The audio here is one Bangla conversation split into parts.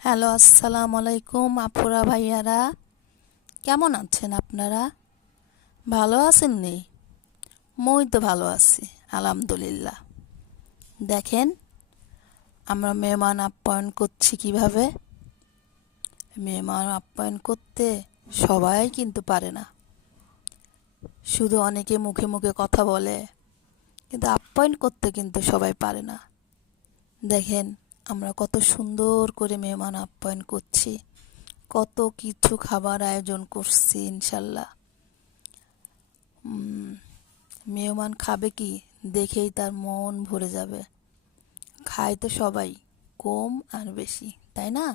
হ্যালো, আসসালামু আলাইকুম আপুরা ভাইয়ারা। কেমন আছেন আপনারা? ভালো আছেন নি? মই তো ভালো আছি, আলহামদুলিল্লাহ। দেখেন, আমরা মেহমান আপ্যায়ন করছি কিভাবে। মেহমান আপ্যায়ন করতে সবাই কিন্তু পারে না, শুধু অনেকে মুখে মুখে কথা বলে, কিন্তু আপ্যায়ন করতে কিন্তু সবাই পারে না। দেখেন, আমরা কত সুন্দর করে মেহমান আপ্যায়ন করছি, কত কিছু খাবার আয়োজন করছি ইনশাল্লাহ। মেহমান খাবে কি দেখেই তার মন ভরে যাবে। খায় তো সবাই, কম আর বেশি, তাই না?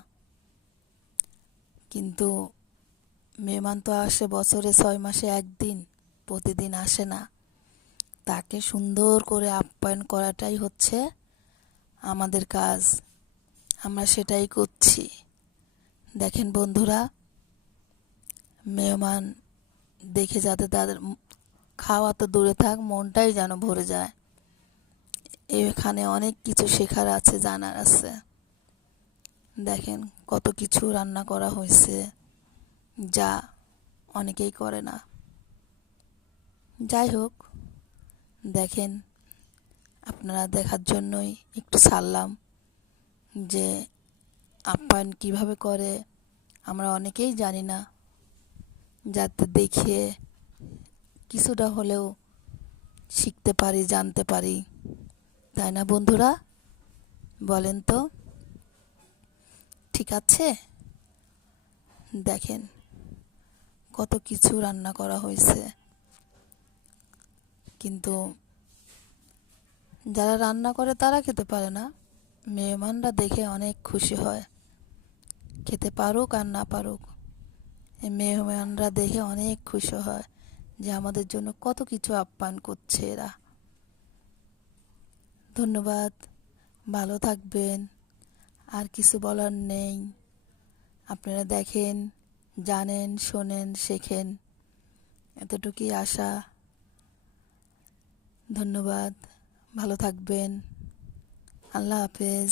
কিন্তু মেহমান তো আসে বছরে 6 মাসে একদিন, প্রতিদিন আসে না। তাকে সুন্দর করে আপ্যায়ন করাটাই হচ্ছে আমাদের কাজ, আমরা সেটাই করছি। দেখেন বন্ধুরা, মেহমান দেখে যাতে তাদের খাওয়া তো দূরে থাক, মনটাই যেন ভরে যায়। এখানে অনেক কিছু শেখার আছে, জানার আছে। দেখেন কত কিছু রান্না করা হয়েছে, যা অনেকেই করে না। যাই হোক, দেখেন, আপনারা দেখার জন্যই একটু ছাড়লাম যে আপ্যায়ন কিভাবে করে আমরা অনেকেই জানি না, যাতে দেখিয়ে কিছুটা হলেও শিখতে পারি, জানতে পারি, তাই না বন্ধুরা? বলেন তো, ঠিক আছে? দেখেন কত কিছু রান্না করা হয়েছে, কিন্তু যারা রান্না করে তারা খেতে পারে না। মেহমানরা দেখে অনেক খুশি হয়, খেতে পারুক আর না পারুক, এই মেহমানরা দেখে অনেক খুশি হয় যে আমাদের জন্য কত কিছু আপ্যায়ন করছে এরা। ধন্যবাদ, ভালো থাকবেন। আর কিছু বলার নেই। আপনারা দেখেন, জানেন, শোনেন, শেখেন, এতটুকুই আশা। ধন্যবাদ, ভালো থাকবেন। আল্লাহ হাফেজ।